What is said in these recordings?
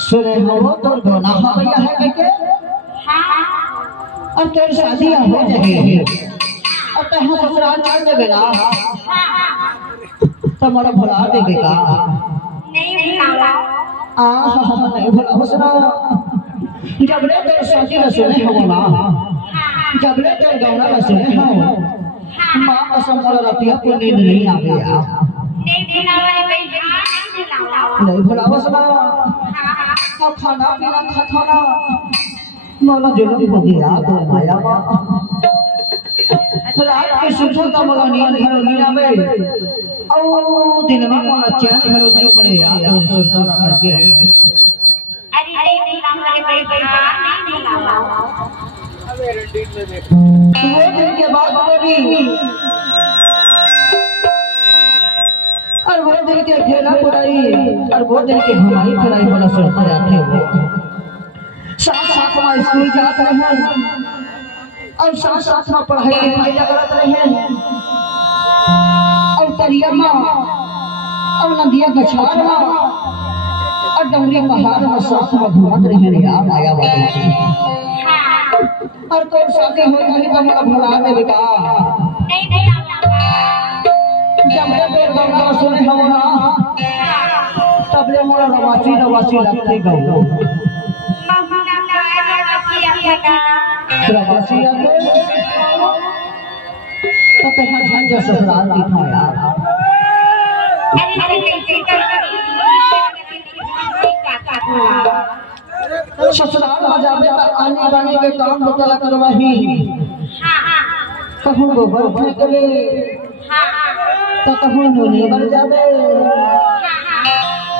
सुने हो तो दोना हवैया है के और तेरी शादी हो जाएगी और तहाँ ससुराल चल जाएगा ना तो मोरा भुला देगे का नहीं भुलावा नहीं भुलावा सुना जबले तेरी शादी न सुने हो ना जबले तेरे गौना न सुने हो माँ कसम मोरा रतिया को नींद नहीं आ गया नहीं भुलावा नहीं भुलावा सुना अब खाना पीना खाना मोला जुलूम हो गया तो माया रात की सुबह का मोला नींद घर नहीं आवे और दिन में मोला चैन घर नहीं पड़े यार सुल्तान करके अरे नहीं भुलावा रे बेटा नहीं भुलावा वो दिन के बाद बोली और वो दिन के खेला बुराई और वो दिन के हमारी खराई वाला सुनते आते हुए साथ साथ में स्कूल जाते हैं और साथ साथ में पढ़ाई लिखाई करते हैं और तरिया में और नदिया गछार में और डंगरी पहाड़ में साथ में घूमत रहे यार माया वाली और तो शादी हो गई तो मला भुला दे बेटा नहीं भुलावा जब बेर गंगा सुने हो ना तब ले मोरा रवासी लगते गौ रवासी आके तो तेरा झंझट ससुराल की था यार ससुराल में जावे तो आने जाने के काम बतला करवाही कहूँ गोबर फेंकले तो कहूँ नूनी बन जावे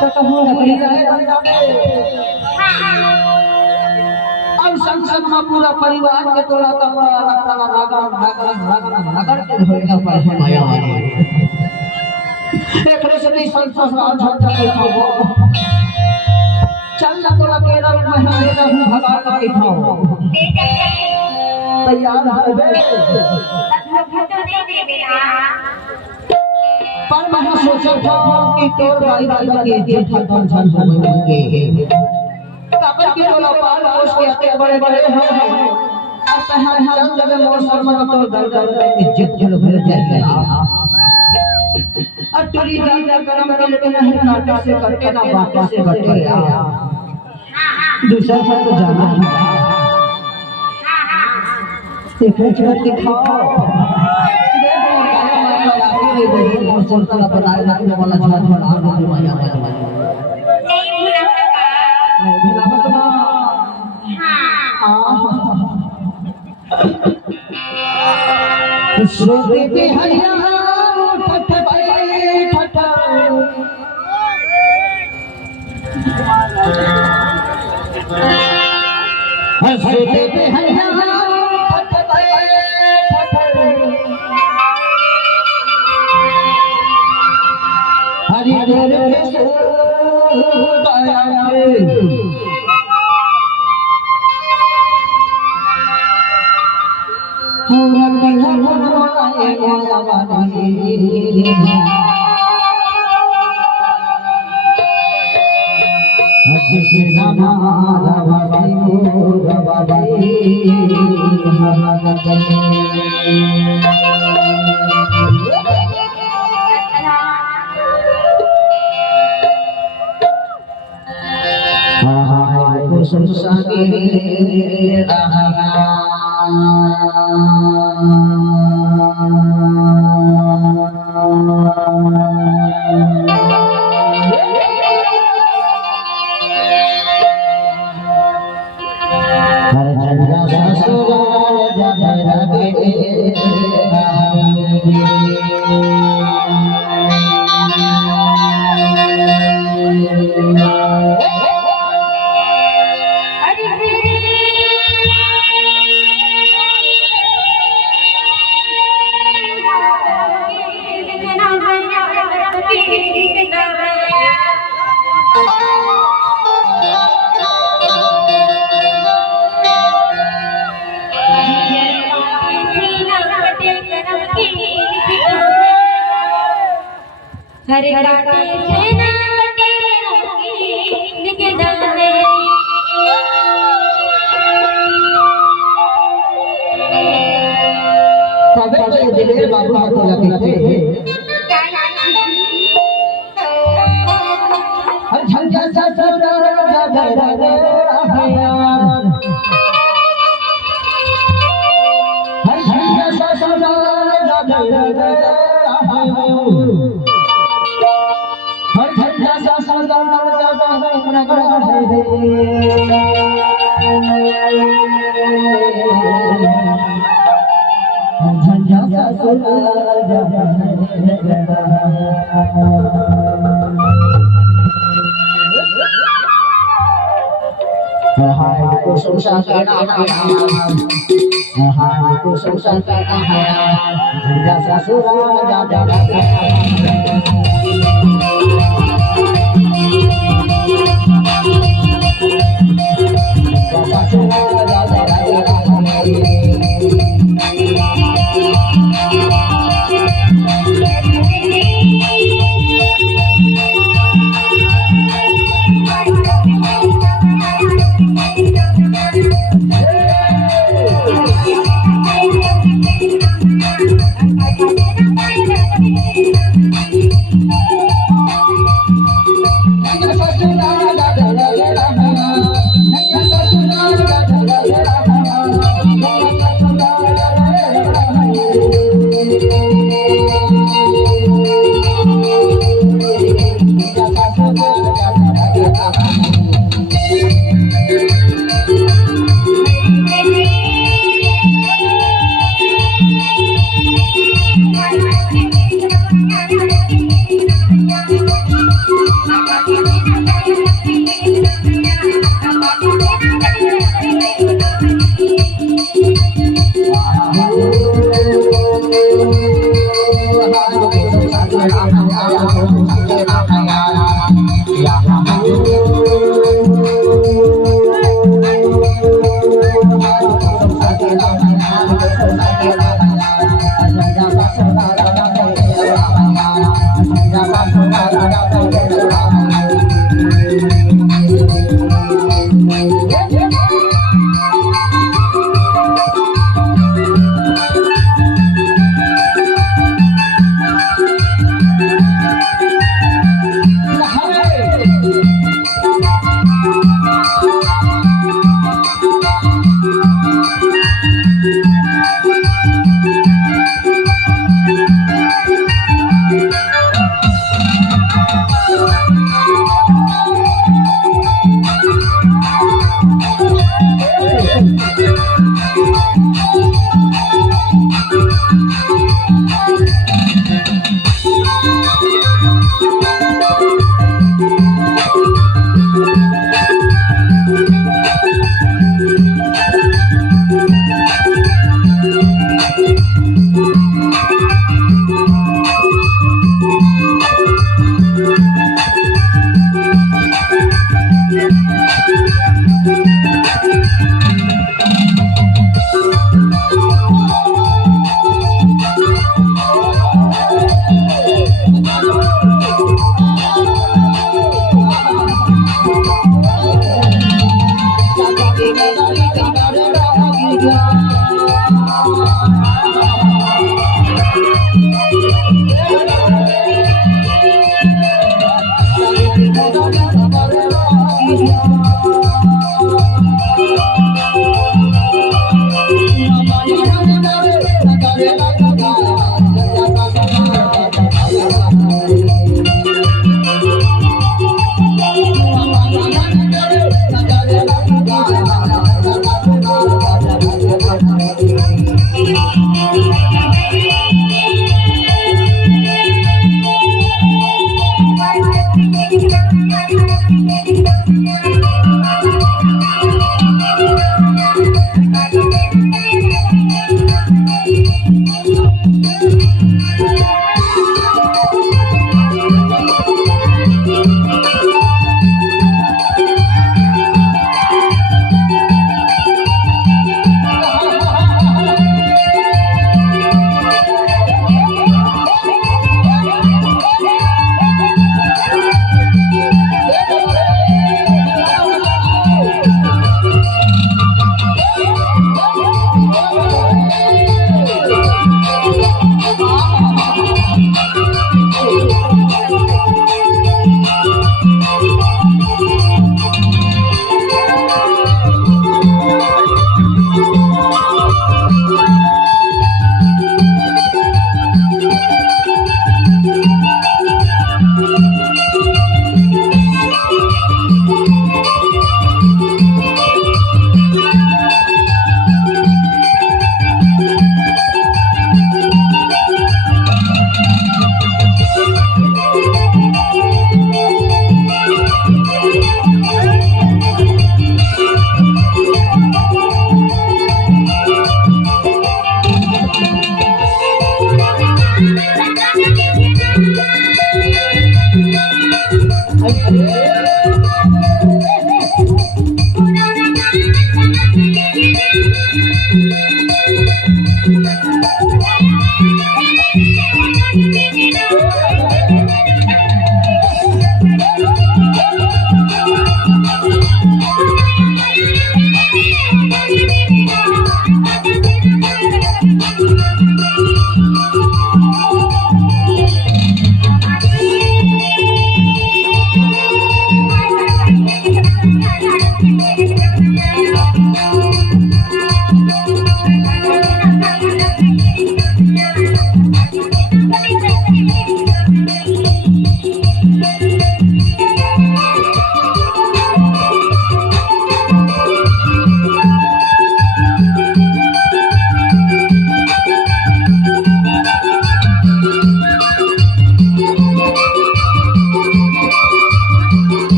तो कहूँ लकड़ी बन जावे और संग में पूरा परिवार के तोड़ा कमरा नगर के होएगा पर माया वाली एक रेसनी संसार झंझट के खाओ चल ना तोड़ा केरल में हूँ भगा के खाओ तैयार है पर मैं सोचा था कि तोर भाई राजा के इज्जत खत्म झंझट होंगे काबर के टोला पाल पोस के आते बड़े बड़े हैं और तहां चल जब मोर शर्मा तो दर इज्जत जल भर जाएगा और टोरी राजा करम के नहीं काटे से कटे ना बाटे से बटे दूसरा बात तो जाना देखो चल दिखाओ देखो सुल्तान बनाए रखने वाला छाछड़ आ गई माया श्रोते पे हरिया ठठ भाई ठठ श्रोते पे हरिया ठठ भाई ठठ हरि तेरे से हरे राधे सेना झंझा ससुर जगर हयार हर झंझा ससुर जगर हर झंझा ससुर झंझा हाय कुसुम संकट हाय कुसुम संकट झंझा ससुर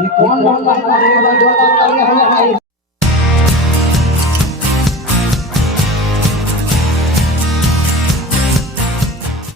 ये कौन बनता है